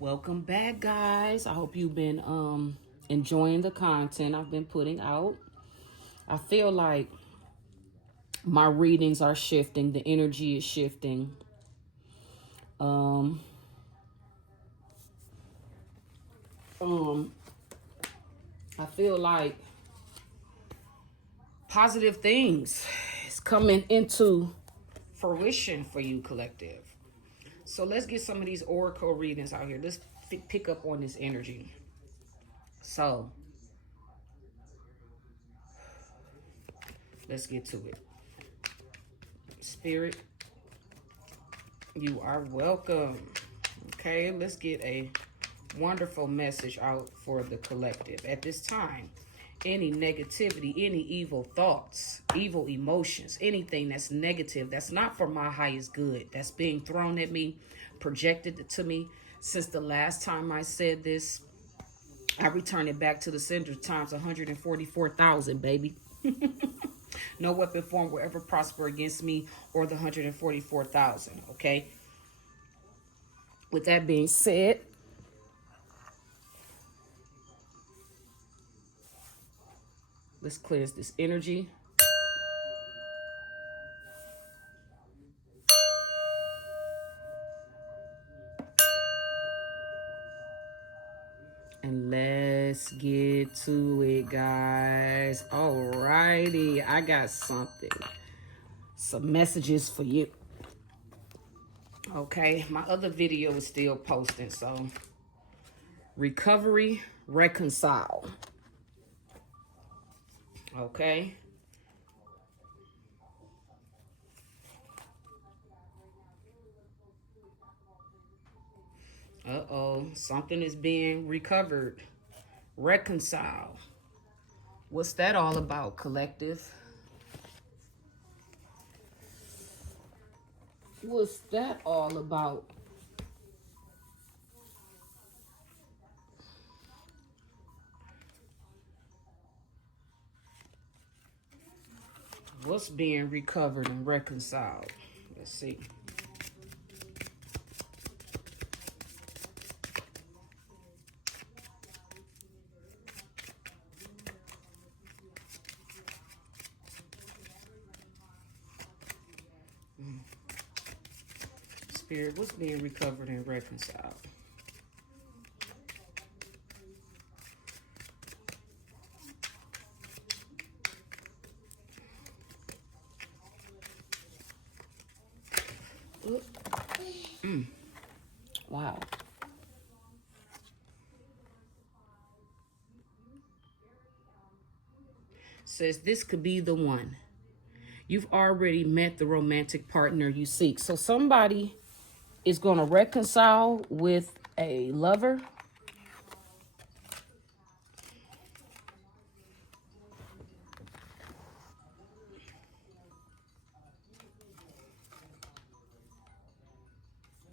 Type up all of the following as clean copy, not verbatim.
Welcome back, guys. I hope you've been enjoying the content I've been putting out. I feel like my readings are shifting, the energy is shifting. Um um I feel like positive things is coming into fruition for you, collective. So let's get some of these oracle readings out here. Let's pick up on this energy. So let's get to it. Spirit, you are welcome. Okay, let's get a wonderful message out for the collective. At this time, any negativity, any evil thoughts, evil emotions, anything that's negative, that's not for my highest good, that's being thrown at me, projected to me. Since the last time I said this, I return it back to the sender times 144,000, baby. No weapon formed will ever prosper against me or the 144,000, okay? With that being said, let's cleanse this energy. And let's get to it, guys. Alrighty, I got something. Some messages for you. Okay, my other video is still posting, so recovery, reconcile. Okay. Uh-oh, something is being recovered. Reconcile. What's that all about, collective? What's that all about? What's being recovered and reconciled? Let's see. Spirit, what's being recovered and reconciled? Wow. Says this could be the one. You've already met the romantic partner you seek. So somebody is going to reconcile with a lover.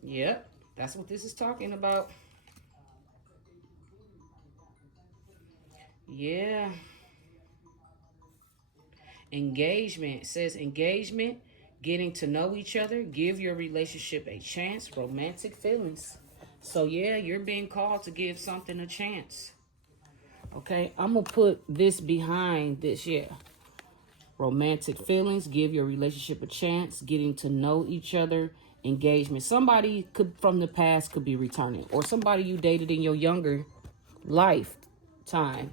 Yep, that's what this is talking about. Yeah. Engagement. It says engagement, getting to know each other, give your relationship a chance, romantic feelings. So yeah, you're being called to give something a chance. Okay, I'm going to put this behind this, yeah. Romantic feelings, give your relationship a chance, getting to know each other, engagement. Somebody could from the past could be returning, or somebody you dated in your younger lifetime,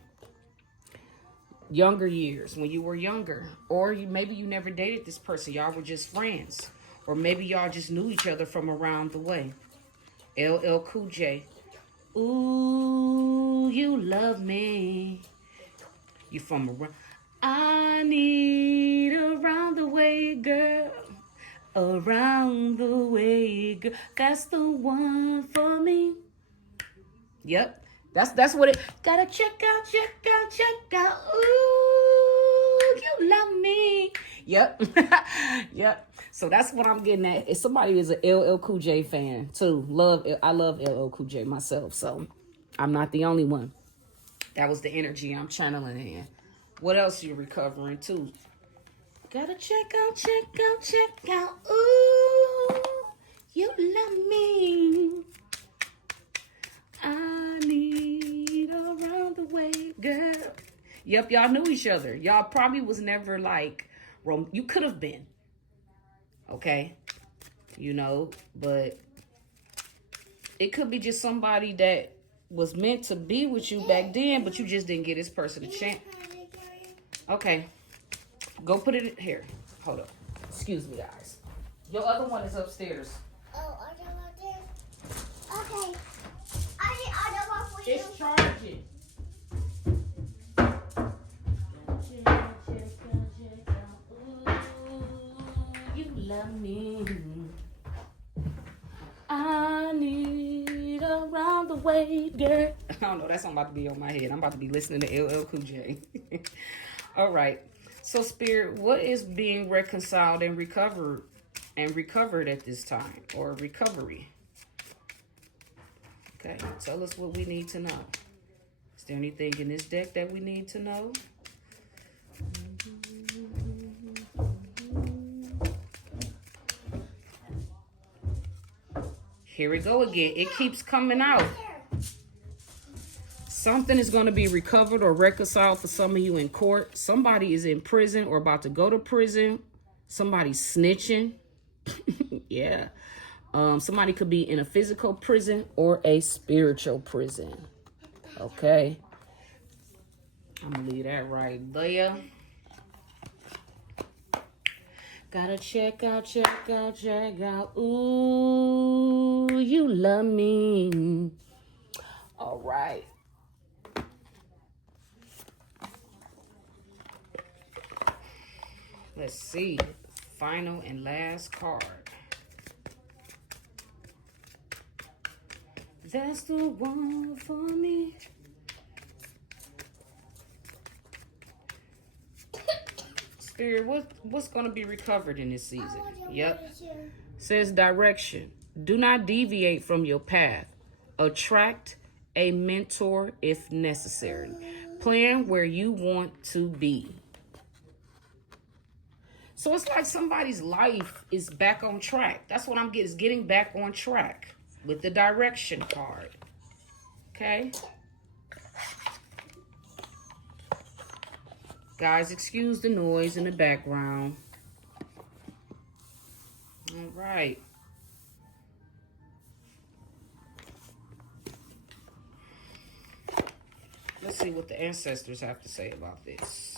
younger years when you were younger, or maybe you never dated this person, y'all were just friends, or maybe y'all just knew each other from around the way. LL Cool J. Ooh, you love me. You from around. I need around the way, girl. Around the way, girl. That's the one for me. Yep. That's what it. Gotta check out. Ooh, you love me. Yep. Yep. So that's what I'm getting at. If somebody is an LL Cool J fan too, I love LL Cool J myself. So I'm not the only one. That was the energy I'm channeling in. What else you recovering too? Gotta check out. Ooh, you love me. Yep, y'all knew each other. Y'all probably was never like, you could have been. Okay? You know, but it could be just somebody that was meant to be with you back then, but you just didn't get this person a chance. Okay. Go put it in here. Hold up. Excuse me, guys. Your other one is upstairs. Oh, other one there? Okay. I need other one for you. It's charging. Ooh, you love me. I need a round the way, girl. I don't know. That song about to be on my head. I'm about to be listening to LL Cool J. All right. So, Spirit, what is being reconciled and recovered at this time, or recovery? Okay. Tell us what we need to know. Is there anything in this deck that we need to know? Here we go again. It keeps coming out. Something is going to be recovered or reconciled for some of you in court. Somebody is in prison or about to go to prison. Somebody's snitching. Yeah. Somebody could be in a physical prison or a spiritual prison. Okay. I'm going to leave that right there. Gotta check out. Ooh, you love me. All right. Let's see. Final and last card. That's the one for me. Spirit, what's going to be recovered in this season? Yep. Says direction. Do not deviate from your path. Attract a mentor if necessary. Plan where you want to be. So it's like somebody's life is back on track. That's what I'm getting, is getting back on track with the direction card. Okay? Guys, excuse the noise in the background. All right. Let's see what the ancestors have to say about this.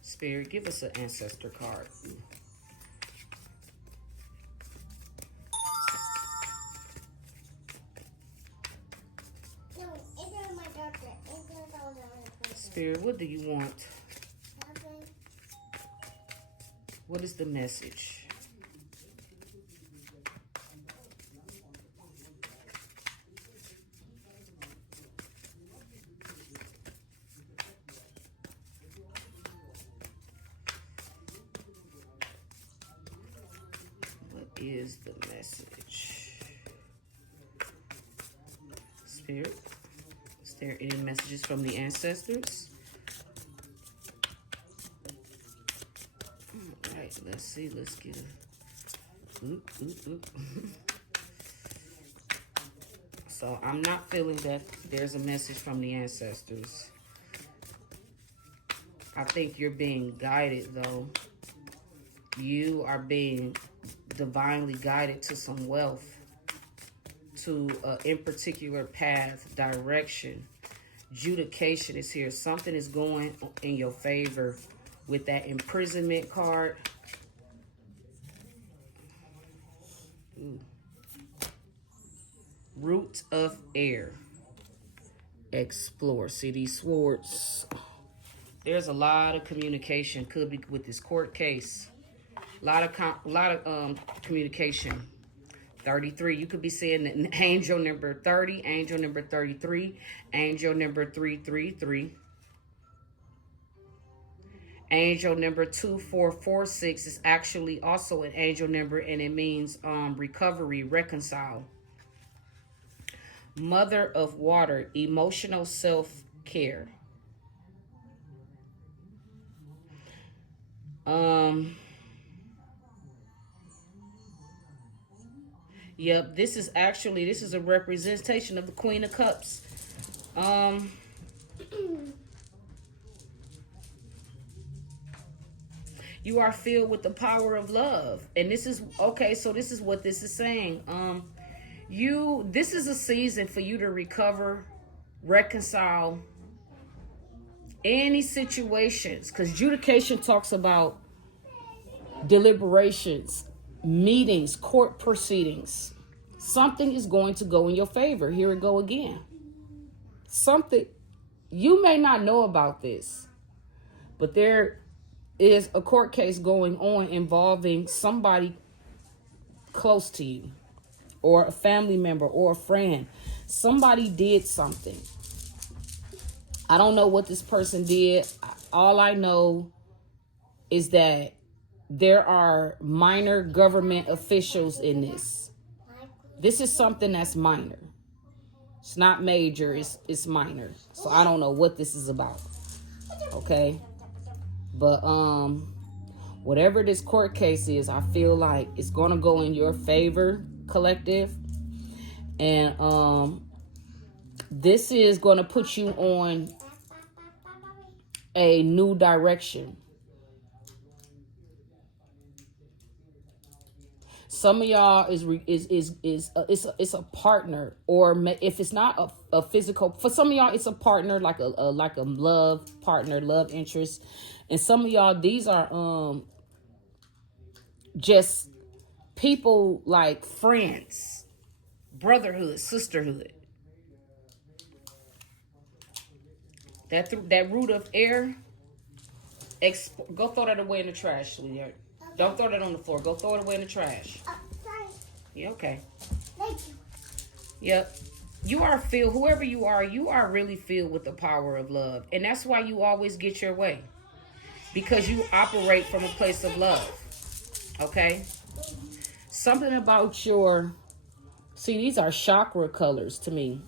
Spirit, give us an ancestor card. Spirit, what do you want? What is the message? What is the message? Spirit, is there any messages from the ancestors? All right, let's see. Let's get a... Oop. So I'm not feeling that there's a message from the ancestors. I think you're being guided, though. You are being divinely guided to some wealth, to in particular path, direction. Adjudication is here. Something is going in your favor with that imprisonment card. Ooh. Root of air. Explore. See these swords. There's a lot of communication. Could be with this court case. A lot of communication. 33. You could be seeing angel number 30, angel number 33, angel number 333. Angel number 2446 is actually also an angel number, and it means recovery, reconcile. Mother of water, emotional self-care. Yep, this is a representation of the Queen of Cups. Um, you are filled with the power of love. And this is okay, so this is what this is saying. This is a season for you to recover, reconcile any situations, because adjudication talks about deliberations, meetings, court proceedings. Something is going to go in your favor. Here it go again. Something, you may not know about this, but there is a court case going on involving somebody close to you, or a family member, or a friend. Somebody did something. I don't know what this person did. All I know is that there are minor government officials in this. This is something that's minor. It's not major, it's minor. So I don't know what this is about. Okay? But whatever this court case is, I feel like it's going to go in your favor, collective. And this is going to put you on a new direction. Some of y'all it's a partner, or if it's not a physical, for some of y'all it's a partner, like a love partner, love interest, and some of y'all these are just people like friends, brotherhood, sisterhood. That root of air, go throw that away in the trash, sweetheart. Don't throw that on the floor. Go throw it away in the trash. Sorry. Yeah, okay. Thank you. Yep. You are filled, whoever you are really filled with the power of love. And that's why you always get your way. Because you operate from a place of love. Okay? Something about see, these are chakra colors to me.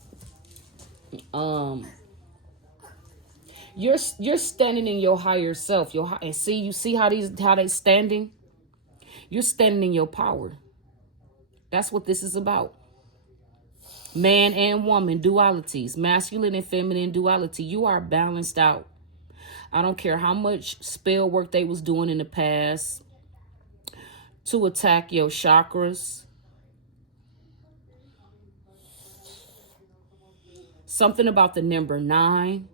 You're standing in your higher self. And you see how they standing? You're standing in your power. That's what this is about. Man and woman dualities, masculine and feminine duality. You are balanced out. I don't care how much spell work they was doing in the past to attack your chakras. Something about the number 9.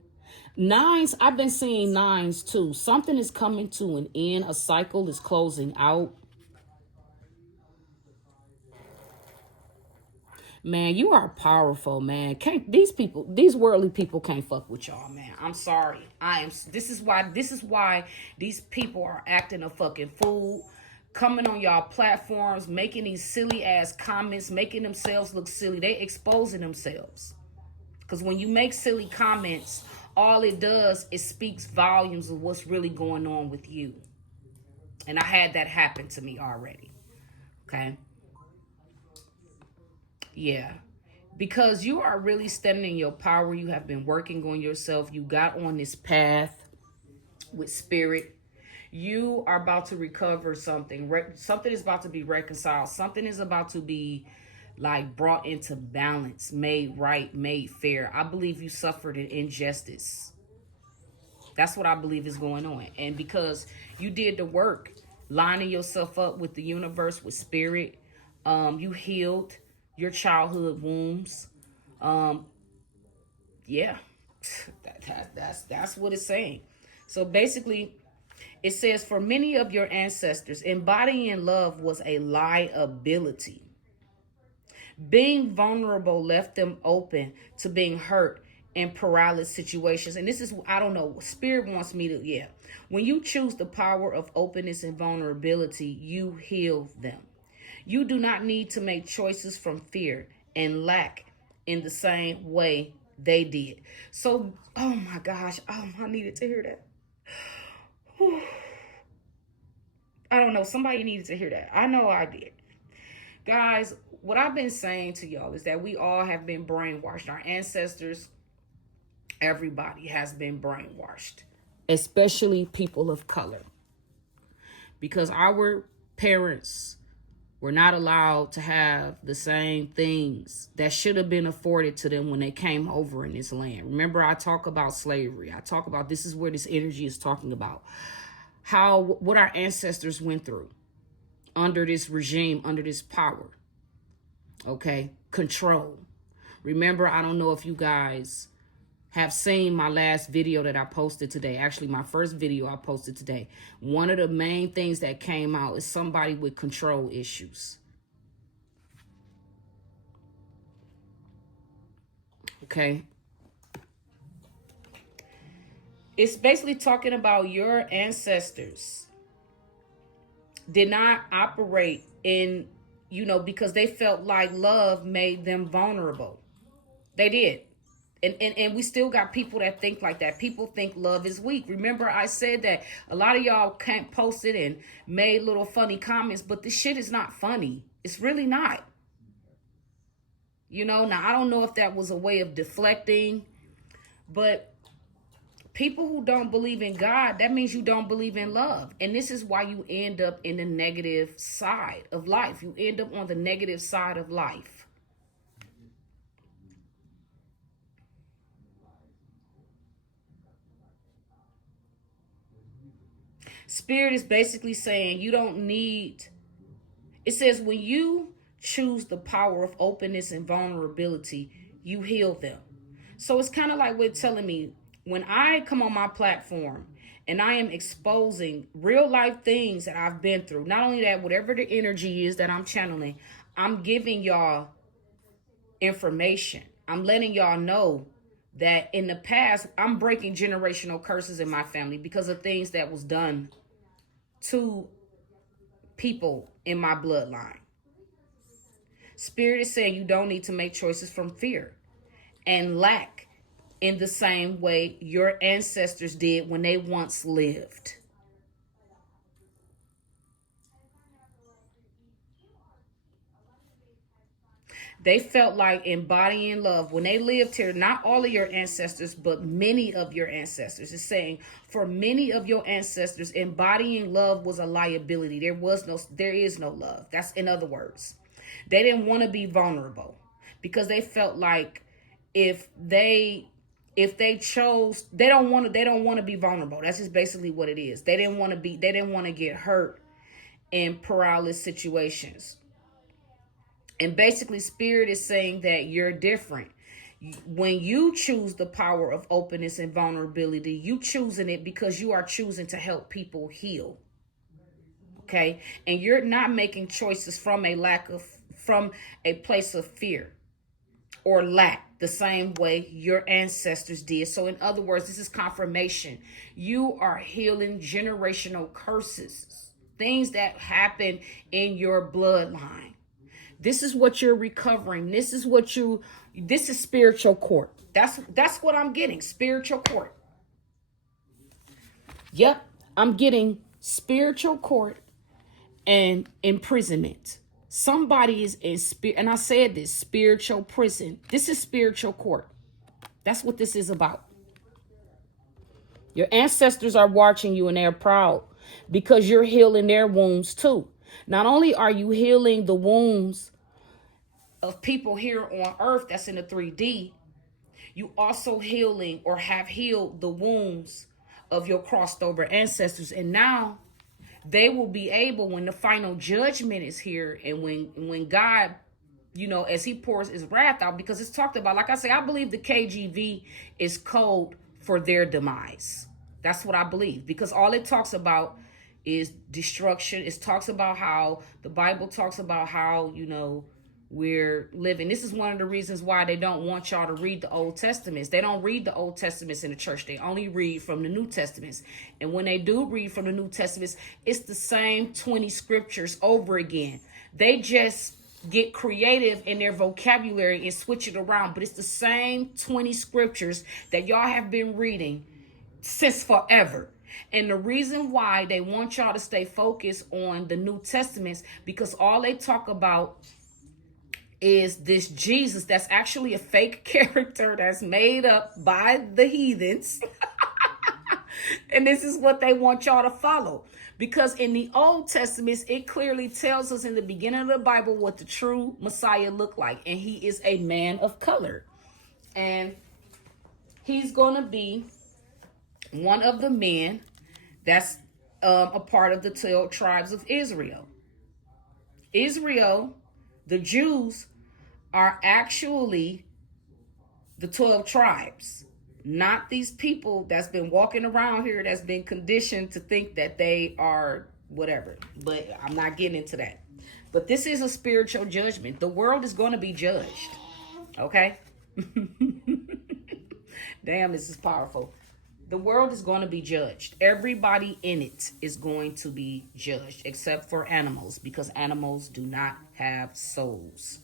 Nines, I've been seeing 9s too. Something is coming to an end. A cycle is closing out. Man, you are powerful, man. These worldly people can't fuck with y'all, man. I'm sorry. This is why these people are acting a fucking fool, coming on y'all platforms, making these silly ass comments, making themselves look silly. They exposing themselves. Because when you make silly comments, all it does is speaks volumes of what's really going on with you. And I had that happen to me already. Okay? Yeah. Because you are really standing in your power. You have been working on yourself. You got on this path with spirit. You are about to recover something. Something is about to be reconciled. Something is about to be like brought into balance, made right, made fair. I believe you suffered an injustice. That's what I believe is going on. And because you did the work, lining yourself up with the universe, with spirit, you healed your childhood wounds. Yeah, that's what it's saying. So basically, it says, for many of your ancestors, embodying love was a liability. Being vulnerable left them open to being hurt in perilous situations. And this is, I don't know, Spirit wants me to, yeah. When you choose the power of openness and vulnerability, you heal them. You do not need to make choices from fear and lack in the same way they did. So, oh my gosh, I needed to hear that. Whew. I don't know, somebody needed to hear that. I know I did. Guys, what I've been saying to y'all is that we all have been brainwashed. Our ancestors, everybody has been brainwashed, especially people of color. Because our parents were not allowed to have the same things that should have been afforded to them when they came over in this land. Remember, I talk about slavery. I talk about, this is where this energy is talking about, what our ancestors went through under this regime, under this power. Okay, control. Remember, I don't know if you guys have seen my last video that I posted today. Actually, my first video I posted today. One of the main things that came out is somebody with control issues. Okay. It's basically talking about your ancestors did not operate in, because they felt like love made them vulnerable. They did. And we still got people that think like that. People think love is weak. Remember, I said that a lot of y'all can't post it and made little funny comments, but this shit is not funny. It's really not. Now I don't know if that was a way of deflecting, but people who don't believe in God, that means you don't believe in love. And this is why you end up in the negative side of life. You end up on the negative side of life. Spirit is basically saying you don't need, it says when you choose the power of openness and vulnerability, you heal them. So it's kind of like we're telling me, when I come on my platform and I am exposing real life things that I've been through, not only that, whatever the energy is that I'm channeling, I'm giving y'all information. I'm letting y'all know that in the past, I'm breaking generational curses in my family because of things that was done to people in my bloodline. Spirit is saying you don't need to make choices from fear and lack in the same way your ancestors did when they once lived. They felt like embodying love when they lived here. Not all of your ancestors, but many of your ancestors. It's saying for many of your ancestors, embodying love was a liability. There is no love. That's, in other words, they didn't want to be vulnerable because they felt like if they chose, they don't want to be vulnerable. That's just basically what it is. They didn't want to get hurt in perilous situations. And basically, Spirit is saying that you're different. When you choose the power of openness and vulnerability, you choosing it because you are choosing to help people heal. Okay? And you're not making choices from a place of fear or lack, the same way your ancestors did. So in other words, this is confirmation. You are healing generational curses, things that happen in your bloodline. This is what you're recovering. This is spiritual court. That's what I'm getting. Spiritual court. Yep. I'm getting spiritual court and imprisonment. Somebody is in spirit. And I said this, spiritual prison. This is spiritual court. That's what this is about. Your ancestors are watching you and they're proud because you're healing their wounds too. Not only are you healing the wounds of people here on earth that's in the 3D, you also healing or have healed the wounds of your crossed over ancestors. And now they will be able, when the final judgment is here and when God, as he pours his wrath out, because it's talked about, like I say, I believe the KGV is code for their demise. That's what I believe, because all it talks about is destruction. It talks about how the Bible talks about how, we're living. This is one of the reasons why they don't want y'all to read the Old Testaments. They don't read the Old Testaments in the church. They only read from the New Testaments. And when they do read from the New Testaments, it's the same 20 scriptures over again. They just get creative in their vocabulary and switch it around. But it's the same 20 scriptures that y'all have been reading since forever. And the reason why they want y'all to stay focused on the New Testaments, because all they talk about is this Jesus that's actually a fake character that's made up by the heathens. And this is what they want y'all to follow. Because in the Old Testament, it clearly tells us in the beginning of the Bible what the true Messiah looked like. And he is a man of color. And he's going to be one of the men that's a part of the 12 tribes of Israel. Israel, the Jews, are actually the 12 tribes, not these people that's been walking around here that's been conditioned to think that they are whatever. But I'm not getting into that. But this is a spiritual judgment. The world is going to be judged. Okay? Damn, this is powerful. The world is going to be judged. Everybody in it is going to be judged, except for animals, because animals do not have souls.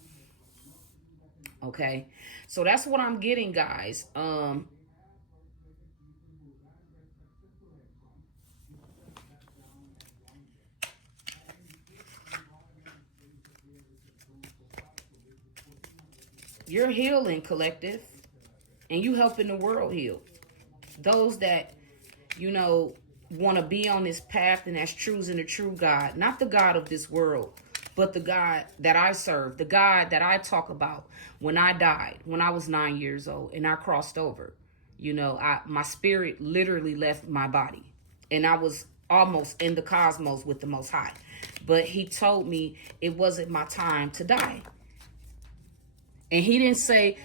Okay, so that's what I'm getting, guys. You're healing, collective, and you helping the world heal. Those that, want to be on this path and that's choosing the true God, not the God of this world, but the God that I serve, the God that I talk about. When I died, when I was 9 years old and I crossed over, my spirit literally left my body and I was almost in the cosmos with the Most High. But he told me it wasn't my time to die. And he didn't say,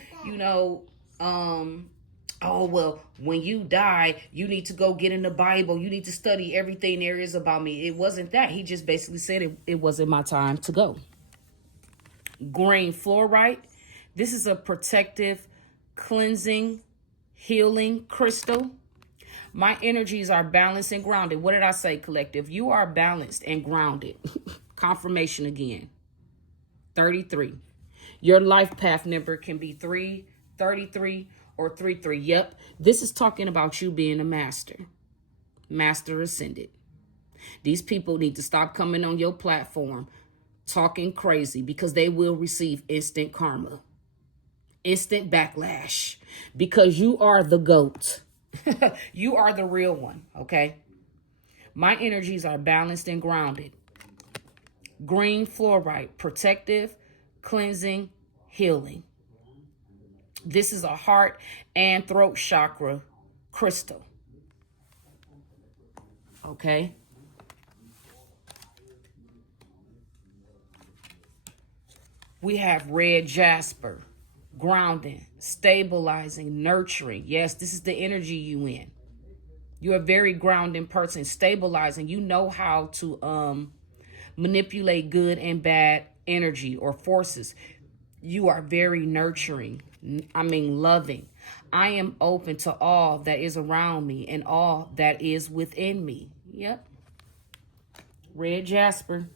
oh, well, when you die, you need to go get in the Bible. You need to study everything there is about me. It wasn't that. He just basically said it wasn't my time to go. Green fluorite. This is a protective, cleansing, healing crystal. My energies are balanced and grounded. What did I say, collective? You are balanced and grounded. Confirmation again. 33. Your life path number can be 3, 33, or 33. Yep. This is talking about you being a master. Master ascended. These people need to stop coming on your platform talking crazy, because they will receive instant karma, instant backlash, because you are the GOAT. You are the real one, okay? My energies are balanced and grounded. Green fluorite, protective, cleansing, healing. This is a heart and throat chakra crystal. Okay? We have red jasper, grounding, stabilizing, nurturing. Yes, this is the energy you in. You're a very grounding person, stabilizing. You know how to manipulate good and bad energy or forces. You are very nurturing. Loving. I am open to all that is around me and all that is within me. Yep. Red jasper.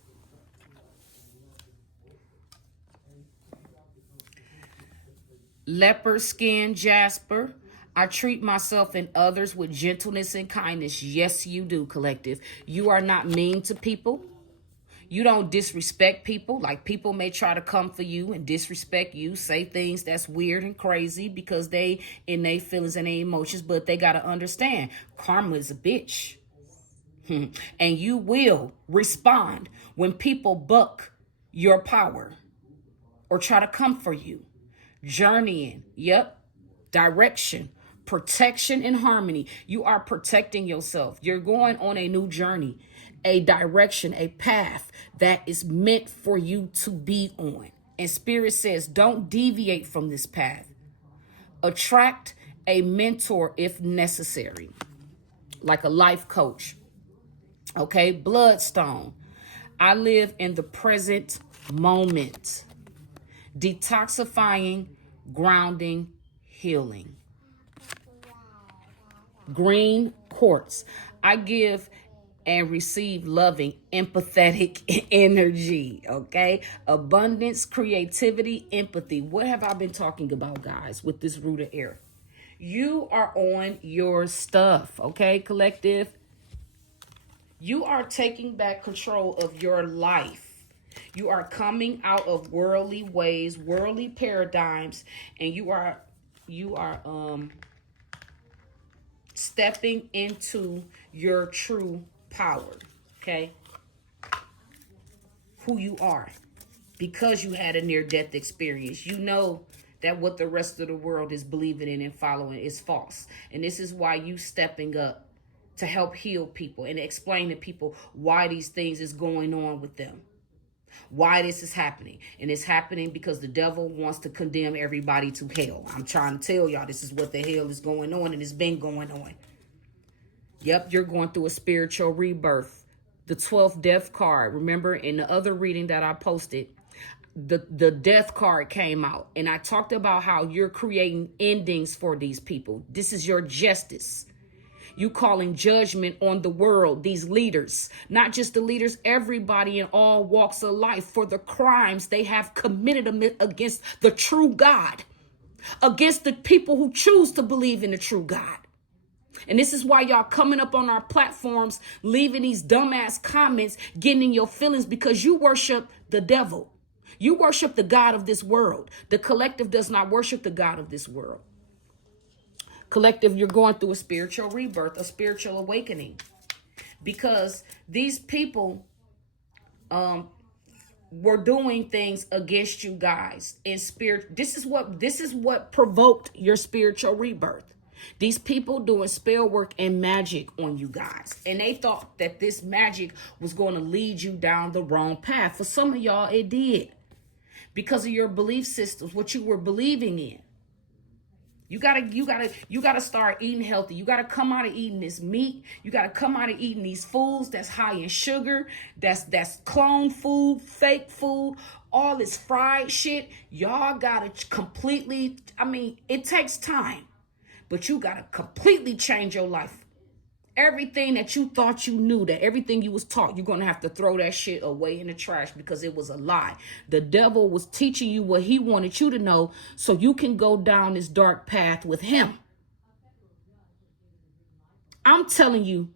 Leopard skin jasper. I treat myself and others with gentleness and kindness. Yes, you do, collective. You are not mean to people. You don't disrespect people. Like, people may try to come for you and disrespect you, say things that's weird and crazy because they in their feelings and their emotions, but they got to understand karma is a bitch. And you will respond when people buck your power or try to come for you. Journeying, yep, direction, protection, and harmony. You are protecting yourself. You're going on a new journey, a direction, a path that is meant for you to be on. And Spirit says, don't deviate from this path. Attract a mentor if necessary, like a life coach. Okay, bloodstone. I live in the present moment. Detoxifying, grounding, healing. Green quartz. I give and receive loving, empathetic energy. Okay. Abundance, creativity, empathy. What have I been talking about, guys, with this root of air? You are on your stuff. Okay, collective. You are taking back control of your life. You are coming out of worldly ways, worldly paradigms, and you are stepping into your true power. Okay? Who you are. Because you had a near-death experience. You know that what the rest of the world is believing in and following is false. And this is why you stepping up to help heal people and explain to people why these things is going on with them. Why this is happening. And it's happening because the devil wants to condemn everybody to hell. I'm trying to tell y'all this is what the hell is going on, and it's been going on. Yep, you're going through a spiritual rebirth. The 12th death card. Remember in the other reading that I posted, the death card came out, and I talked about how you're creating endings for these people. This is your justice. You calling judgment on the world, these leaders, not just the leaders, everybody in all walks of life for the crimes they have committed against the true God, against the people who choose to believe in the true God. And this is why y'all coming up on our platforms, leaving these dumbass comments, getting in your feelings, because you worship the devil. You worship the God of this world. The collective does not worship the God of this world. Collective, you're going through a spiritual rebirth, a spiritual awakening, because these people were doing things against you guys in spirit. This is what provoked your spiritual rebirth. These people doing spell work and magic on you guys. And they thought that this magic was going to lead you down the wrong path. For some of y'all, it did. Because of your belief systems, what you were believing in. You gotta start eating healthy. You gotta come out of eating this meat. You gotta come out of eating these foods that's high in sugar, that's clone food, fake food, all this fried shit. Y'all gotta completely, it takes time, but you gotta completely change your life. Everything that you thought you knew, that everything you was taught, you're going to have to throw that shit away in the trash because it was a lie. The devil was teaching you what he wanted you to know so you can go down this dark path with him. I'm telling you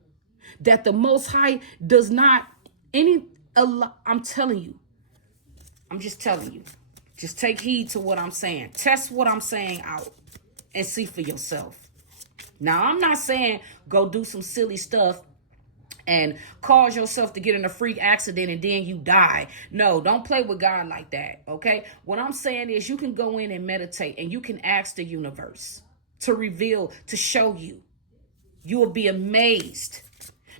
that the Most High does not I'm telling you. I'm just telling you. Just take heed to what I'm saying. Test what I'm saying out and see for yourself. Now, I'm not saying go do some silly stuff and cause yourself to get in a freak accident and then you die. No, don't play with God like that, okay? What I'm saying is you can go in and meditate and you can ask the universe to reveal, to show you. You will be amazed.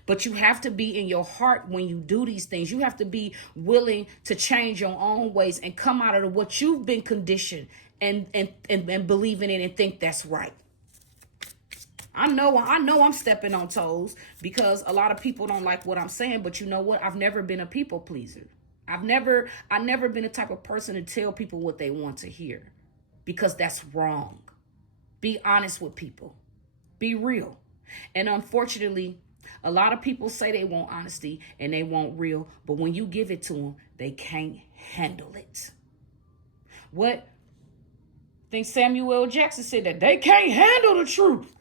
But you have to be in your heart when you do these things. You have to be willing to change your own ways and come out of what you've been conditioned and believing in and think that's right. I know I'm stepping on toes because a lot of people don't like what I'm saying, but you know what? I've never been a people pleaser. I've never been the type of person to tell people what they want to hear because that's wrong. Be honest with people. Be real. And unfortunately, a lot of people say they want honesty and they want real, but when you give it to them, they can't handle it. What? I think Samuel L. Jackson said that they can't handle the truth.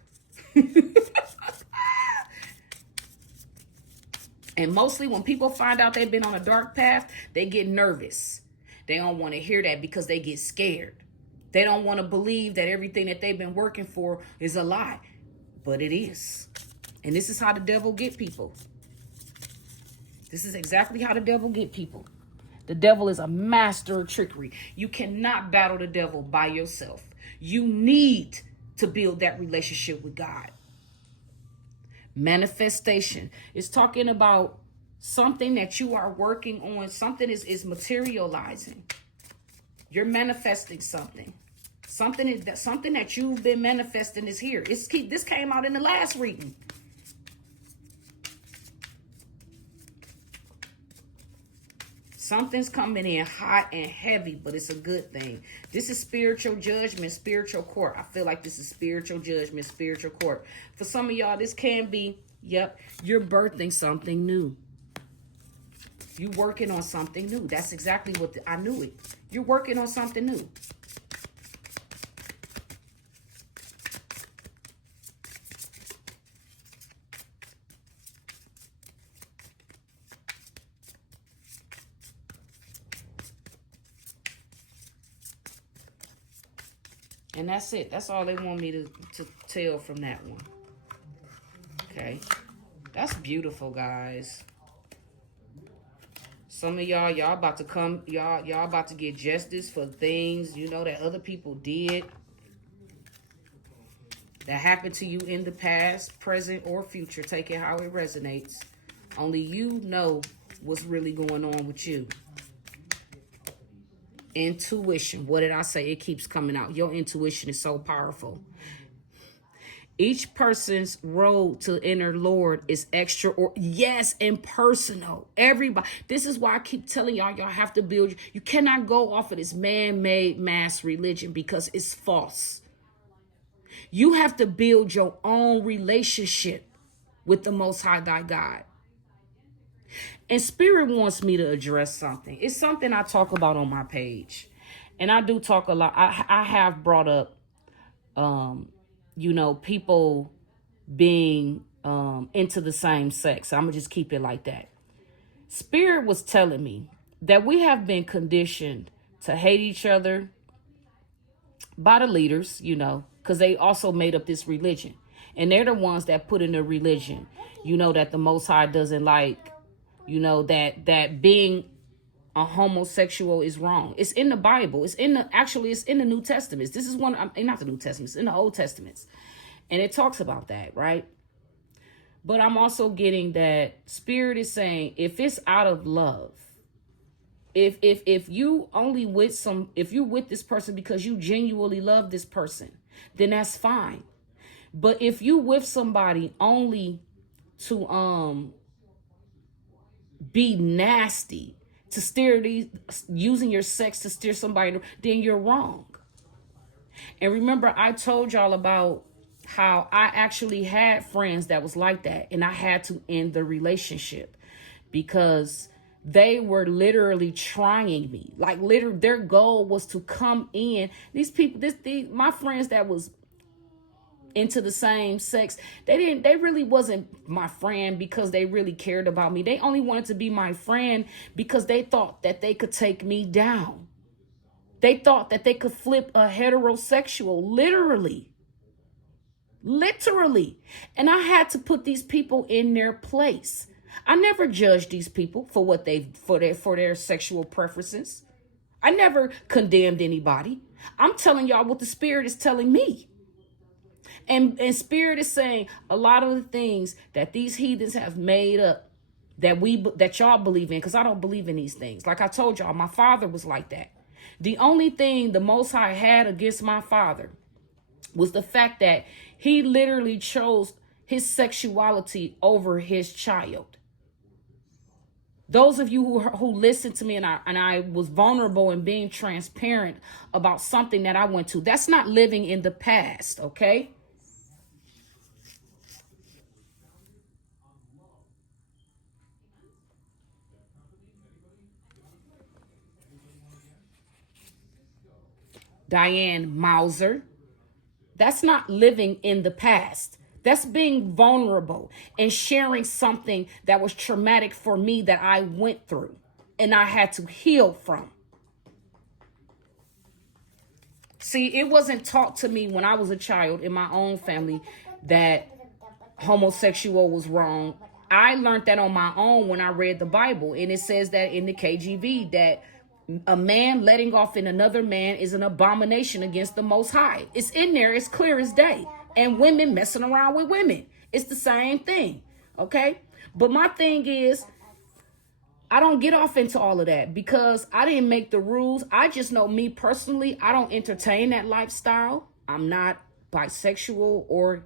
And mostly when people find out they've been on a dark path, they get nervous. They don't want to hear that because they get scared. They don't want to believe that everything that they've been working for is a lie. But it is. And this is how the devil get people. This is exactly how the devil get people. The devil is a master of trickery. You cannot battle the devil by yourself. You need to build that relationship with God. Manifestation is talking about something that you are working on. Something is materializing. You're manifesting something. Something that you've been manifesting is here. This came out in the last reading. Something's coming in hot and heavy, but it's a good thing. This is spiritual judgment, spiritual court. I feel like this is spiritual judgment, spiritual court. For some of y'all, this can be, yep, you're birthing something new. You're working on something new. That's exactly what I knew it. You're working on something new. And that's it. That's all they want me to tell from that one. Okay. That's beautiful, guys. Some of y'all about to come, y'all about to get justice for things, you know, that other people did, that happened to you in the past, present, or future. Take it how it resonates. Only you know what's really going on with you. Intuition. What did I say? It keeps coming out. Your intuition is so powerful. Each person's road to inner Lord is extra, or yes, and personal. Everybody. This is why I keep telling y'all have to build. You cannot go off of this man-made mass religion because it's false. You have to build your own relationship with the Most High thy God. And Spirit wants me to address something. It's something I talk about on my page. And I do talk a lot. I have brought up, you know, people being into the same sex. I'm going to just keep it like that. Spirit was telling me that we have been conditioned to hate each other by the leaders, you know, because they also made up this religion. And they're the ones that put in the religion, you know, that the Most High doesn't like, you know, that being a homosexual is wrong. It's in the Bible. It's in the New Testament. This is not the New Testament, it's in the Old Testaments. And it talks about that, right? But I'm also getting that Spirit is saying, if it's out of love, if you only if you're with this person because you genuinely love this person, then that's fine. But if you with somebody only to be nasty, to using your sex to steer somebody, then you're wrong. And remember, I told y'all about how I actually had friends that was like that, and I had to end the relationship because they were literally trying me. Like, literally, their goal was to come in. These people, my friends that was into the same sex, they really wasn't my friend because they really cared about me. They only wanted to be my friend because they thought that they could take me down. They thought that they could flip a heterosexual, literally. And I had to put these people in their place. I never judged these people for what for their sexual preferences. I never condemned anybody. I'm telling y'all what the Spirit is telling me. And Spirit is saying a lot of the things that these heathens have made up that y'all believe in, because I don't believe in these things. Like I told y'all, my father was like that. The only thing the Most High had against my father was the fact that he literally chose his sexuality over his child. Those of you who listened to me and I was vulnerable and being transparent about something that I went to, that's not living in the past, okay? Diane Mauser. That's not living in the past. That's being vulnerable and sharing something that was traumatic for me that I went through and I had to heal from. See, it wasn't taught to me when I was a child in my own family that homosexual was wrong. I learned that on my own when I read the Bible. And it says that in the KJV that a man letting off in another man is an abomination against the Most High. It's in there. It's clear as day. And women messing around with women. It's the same thing. Okay. But my thing is, I don't get off into all of that because I didn't make the rules. I just know me personally, I don't entertain that lifestyle. I'm not bisexual or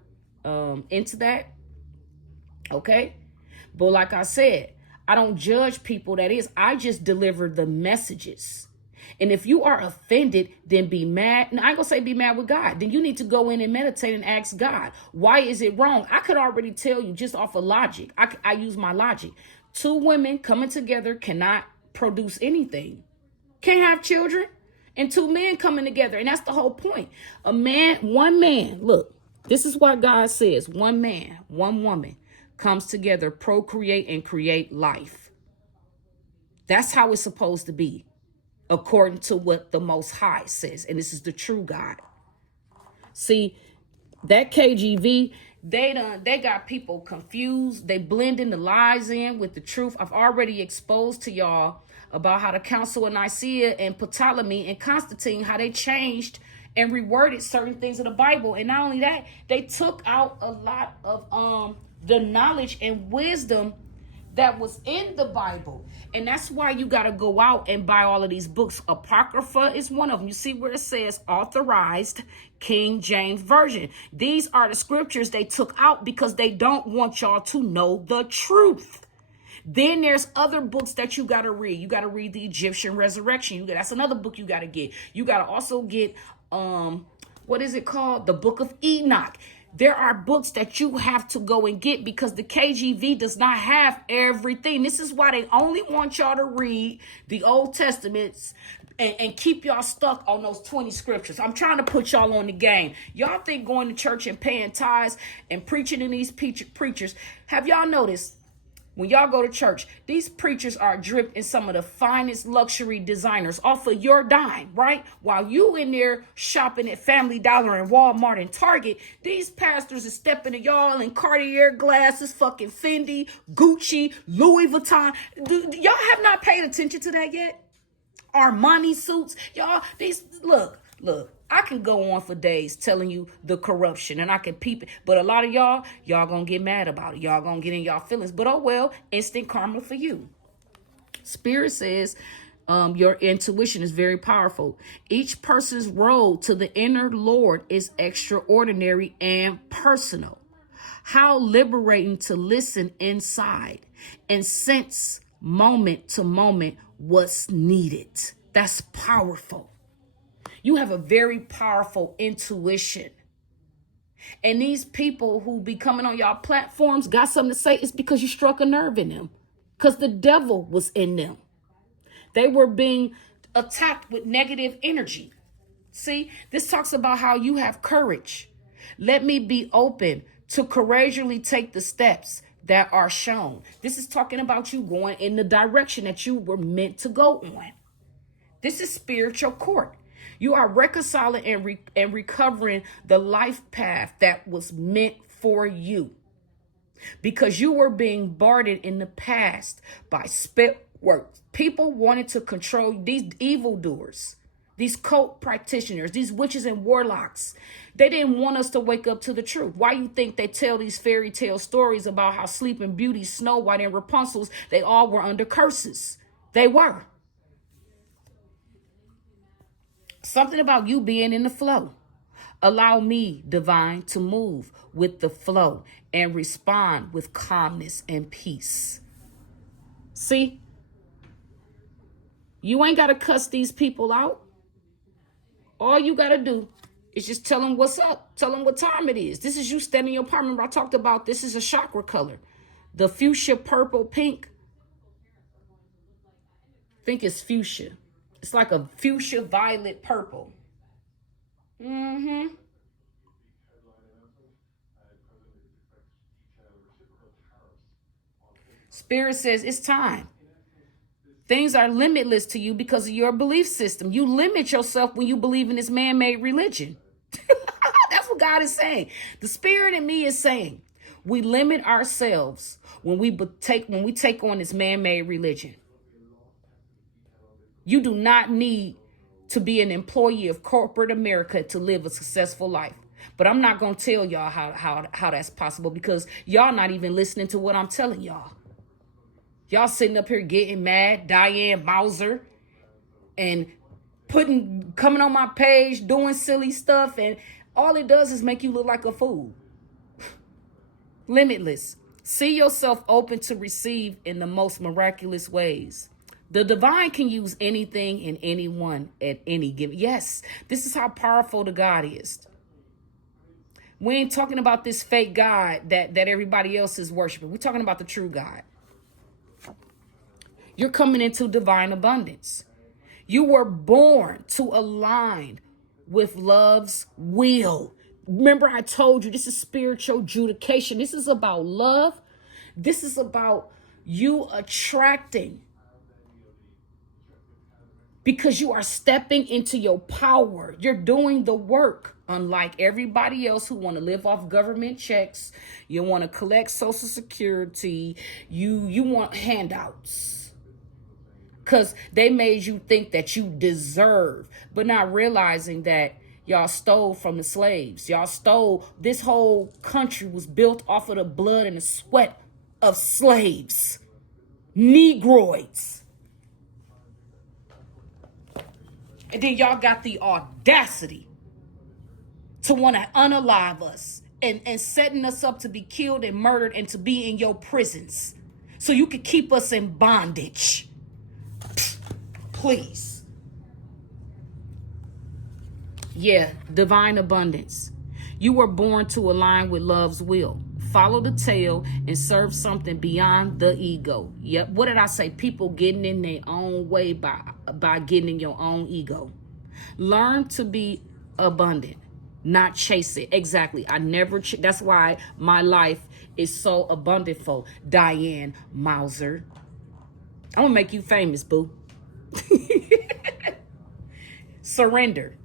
into that. Okay. But like I said, I don't judge people. That is, I just deliver the messages. And if you are offended, then be mad. And I ain't gonna say be mad with God. Then you need to go in and meditate and ask God, why is it wrong? I could already tell you just off of logic. I use my logic. Two women coming together cannot produce anything. Can't have children. And two men coming together. And that's the whole point. One man, look, this is what God says. One man, one woman comes together, procreate and create life. That's how it's supposed to be, according to what the Most High says. And this is the true God. See, that KJV, they got people confused. They blending the lies in with the truth. I've already exposed to y'all about how the Council of Nicaea and Ptolemy and Constantine, how they changed and reworded certain things of the Bible. And not only that, they took out a lot of the knowledge and wisdom that was in the Bible. And that's why you got to go out and buy all of these books. Apocrypha is one of them. You see where it says authorized King James Version. These are the scriptures they took out because they don't want y'all to know the truth. Then there's other books that you got to read. You got to read the Egyptian Resurrection. That's another book you got to get. You got to also get, what is it called? The Book of Enoch. There are books that you have to go and get because the KJV does not have everything. This is why they only want y'all to read the Old Testaments and keep y'all stuck on those 20 scriptures. I'm trying to put y'all on the game. Y'all think going to church and paying tithes and preaching in these preachers. Have y'all noticed? When y'all go to church, these preachers are dripped in some of the finest luxury designers off of your dime, right? While you in there shopping at Family Dollar and Walmart and Target, these pastors are stepping to y'all in Cartier glasses, fucking Fendi, Gucci, Louis Vuitton. Y'all have not paid attention to that yet? Armani suits, y'all, look, I can go on for days telling you the corruption and I can peep it. But a lot of y'all gonna get mad about it. Y'all gonna get in y'all feelings. But oh well, instant karma for you. Spirit says your intuition is very powerful. Each person's road to the inner Lord is extraordinary and personal. How liberating to listen inside and sense moment to moment what's needed. That's powerful. You have a very powerful intuition. And these people who be coming on y'all platforms got something to say. It's because you struck a nerve in them. Because the devil was in them. They were being attacked with negative energy. See, this talks about how you have courage. Let me be open to courageously take the steps that are shown. This is talking about you going in the direction that you were meant to go on. This is spiritual court. You are reconciling and recovering the life path that was meant for you. Because you were being guarded in the past by spit work. People wanted to control these evildoers, these cult practitioners, these witches and warlocks. They didn't want us to wake up to the truth. Why you think they tell these fairy tale stories about how Sleeping Beauty, Snow White, and Rapunzel, they all were under curses? They were. Something about you being in the flow. Allow me, divine, to move with the flow and respond with calmness and peace. See? You ain't got to cuss these people out. All you got to do is just tell them what's up. Tell them what time it is. This is you standing in your apartment. Remember I talked about this is a chakra color. The fuchsia, purple, pink. I think it's fuchsia. It's like a fuchsia, violet, purple. Spirit says it's time. Things are limitless to you because of your belief system. You limit yourself when you believe in this man-made religion. That's what God is saying. The spirit in me is saying we limit ourselves when we take on this man-made religion. You do not need to be an employee of corporate America to live a successful life. But I'm not going to tell y'all how that's possible because y'all not even listening to what I'm telling y'all. Y'all sitting up here getting mad, Diane Bowser, and coming on my page, doing silly stuff, and all it does is make you look like a fool. Limitless. See yourself open to receive in the most miraculous ways. The divine can use anything and anyone at any given. Yes, this is how powerful the God is. We ain't talking about this fake God that everybody else is worshiping. We're talking about the true God. You're coming into divine abundance. You were born to align with love's will. Remember, I told you this is spiritual adjudication. This is about love. This is about you attracting. Because you are stepping into your power. You're doing the work. Unlike everybody else who want to live off government checks. You want to collect Social Security. You want handouts. because they made you think that you deserve, but not realizing that y'all stole from the slaves. Y'all stole. This whole country was built off of the blood and the sweat of slaves, Negroids. And then y'all got the audacity to want to unalive us and setting us up to be killed and murdered and to be in your prisons so you could keep us in bondage. Please. Yeah, divine abundance. You were born to align with love's will. Follow the tail and serve something beyond the ego. Yep. What did I say? People getting in their own way by getting in your own ego. Learn to be abundant, not chase it. Exactly. I never. That's why my life is so abundant for Diane Mauser. I'm gonna make you famous, boo. Surrender.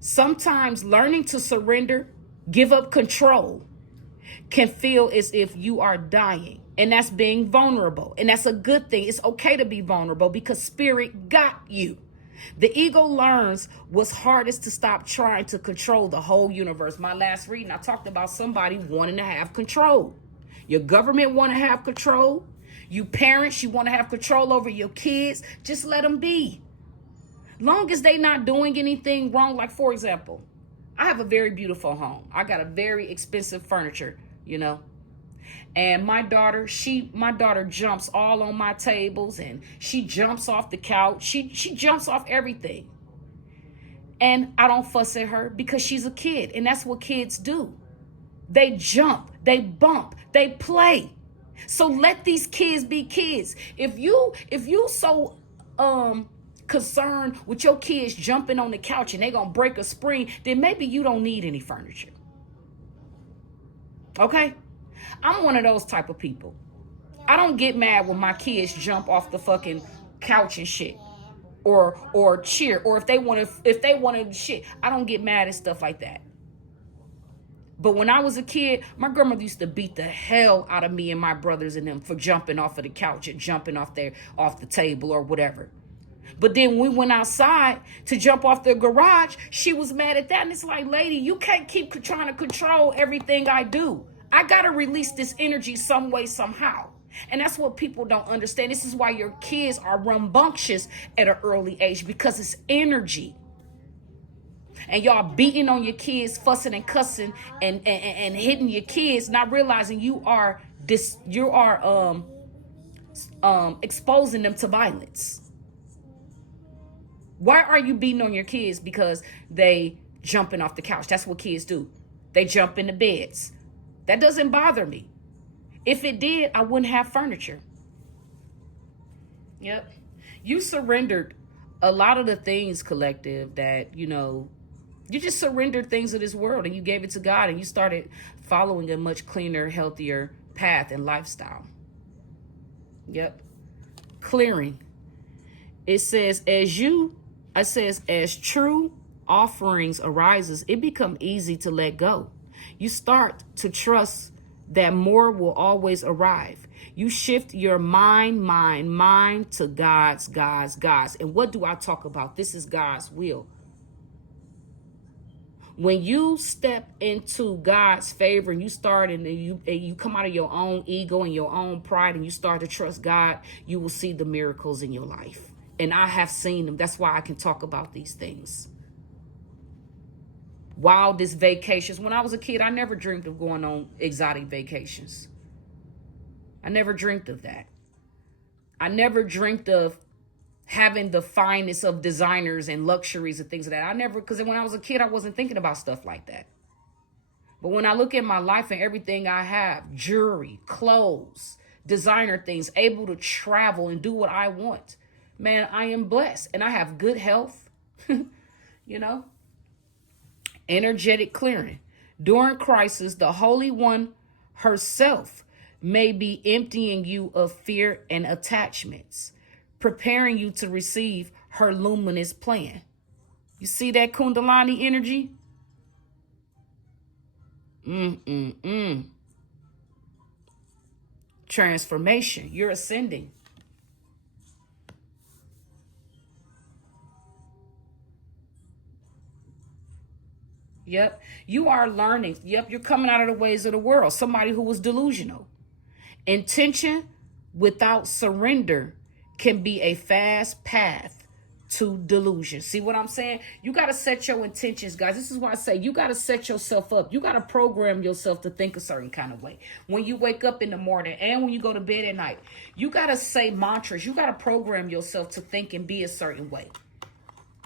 Sometimes learning to surrender, give up control, can feel as if you are dying. And that's being vulnerable. And that's a good thing. It's okay to be vulnerable because spirit got you. The ego learns what's hardest to stop trying to control the whole universe. My last reading, I talked about somebody wanting to have control. Your government want to have control. You parents, you want to have control over your kids. Just let them be. Long as they not doing anything wrong. Like, for example, I have a very beautiful home. I got a very expensive furniture, you know. And my daughter jumps all on my tables and she jumps off the couch. She jumps off everything. And I don't fuss at her because she's a kid. And that's what kids do. They jump, they bump, they play. So let these kids be kids. If you so concerned with your kids jumping on the couch and they gonna break a spring, then maybe you don't need any furniture. Okay? I'm one of those type of people. I don't get mad when my kids jump off the fucking couch and shit. Or cheer. Or if they wanna shit. I don't get mad at stuff like that. But when I was a kid, my grandmother used to beat the hell out of me and my brothers and them for jumping off of the couch and jumping off the table or whatever. But then when we went outside to jump off the garage, she was mad at that. And it's like, lady, you can't keep trying to control everything I do. I got to release this energy some way, somehow. And that's what people don't understand. This is why your kids are rambunctious at an early age, because it's energy. And y'all beating on your kids, fussing and cussing and hitting your kids, not realizing you are exposing them to violence. Why are you beating on your kids? Because they jumping off the couch. That's what kids do. They jump in the beds. That doesn't bother me. If it did, I wouldn't have furniture. Yep. You surrendered a lot of the things, collective, that, you just surrendered things of this world and you gave it to God and you started following a much cleaner, healthier path and lifestyle. Yep. Clearing. It says, as true offerings arises, it becomes easy to let go. You start to trust that more will always arrive. You shift your mind to God's. And what do I talk about? This is God's will. When you step into God's favor and you start and you come out of your own ego and your own pride and you start to trust God, you will see the miracles in your life. And I have seen them. That's why I can talk about these things. Wildest vacations. When I was a kid, I never dreamed of going on exotic vacations. I never dreamt of that. I never dreamt of having the finest of designers and luxuries and things of that. Because when I was a kid, I wasn't thinking about stuff like that. But when I look at my life and everything I have, jewelry, clothes, designer things, able to travel and do what I want, man, I am blessed and I have good health, energetic clearing. During crisis, the Holy One herself may be emptying you of fear and attachments, preparing you to receive her luminous plan. You see that Kundalini energy? Transformation. You're ascending. Yep. You are learning. Yep. You're coming out of the ways of the world. Somebody who was delusional. Intention without surrender can be a fast path to delusion. See what I'm saying? You got to set your intentions, guys. This is why I say you got to set yourself up. You got to program yourself to think a certain kind of way. When you wake up in the morning and when you go to bed at night, you got to say mantras. You got to program yourself to think and be a certain way.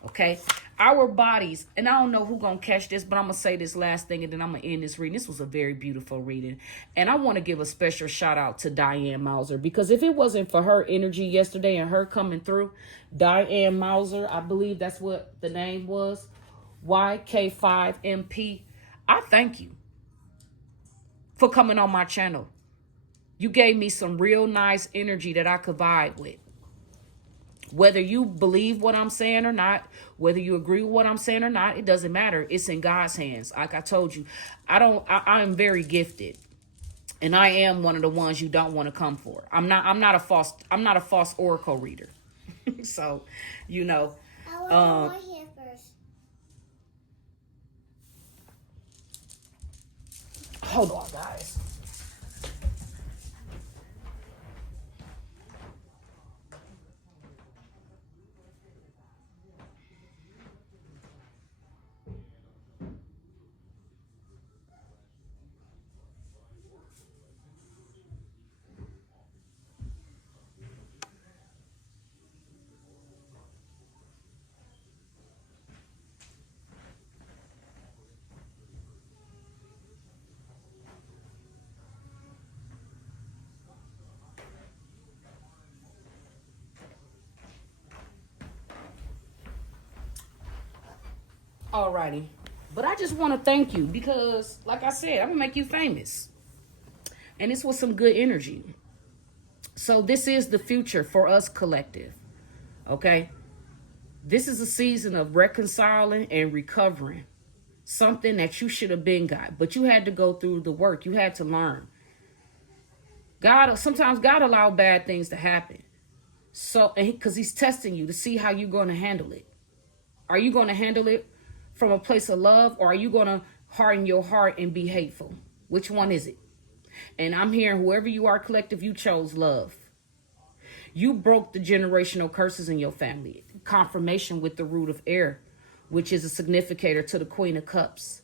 Okay, our bodies, and I don't know who gonna catch this, but I'm gonna say this last thing and then I'm gonna end this reading. This was a very beautiful reading, and I want to give a special shout out to Diane Mauser, because if it wasn't for her energy yesterday and her coming through, Diane Mauser, I believe that's what the name was, YK5MP, I thank you for coming on my channel. You gave me some real nice energy that I could vibe with. Whether you believe what I'm saying or not, whether you agree with what I'm saying or not, it doesn't matter. It's in God's hands. Like I told you, I'm very gifted. And I am one of the ones you don't want to come for. I'm not a false oracle reader. So, you know, I want my hair first. hold on, guys. Alrighty. But I just want to thank you because, like I said, I'm going to make you famous. And this was some good energy. So this is the future for us collective. Okay? This is a season of reconciling and recovering. Something that you should have been got. But you had to go through the work. You had to learn. Sometimes God allow bad things to happen. So, because he's testing you to see how you're going to handle it. Are you going to handle it from a place of love, or are you going to harden your heart and be hateful? Which one is it? And I'm hearing whoever you are, collective, you chose love. You broke the generational curses in your family. Confirmation with the root of air, which is a significator to the Queen of Cups.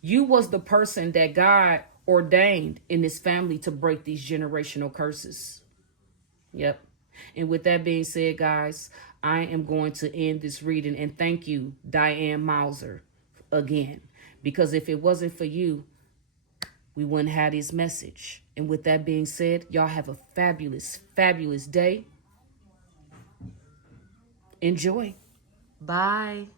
You was the person that God ordained in this family to break these generational curses. Yep. And with that being said, guys, I am going to end this reading and thank you, Diane Mauser, again. Because if it wasn't for you, we wouldn't have this message. And with that being said, y'all have a fabulous, fabulous day. Enjoy. Bye.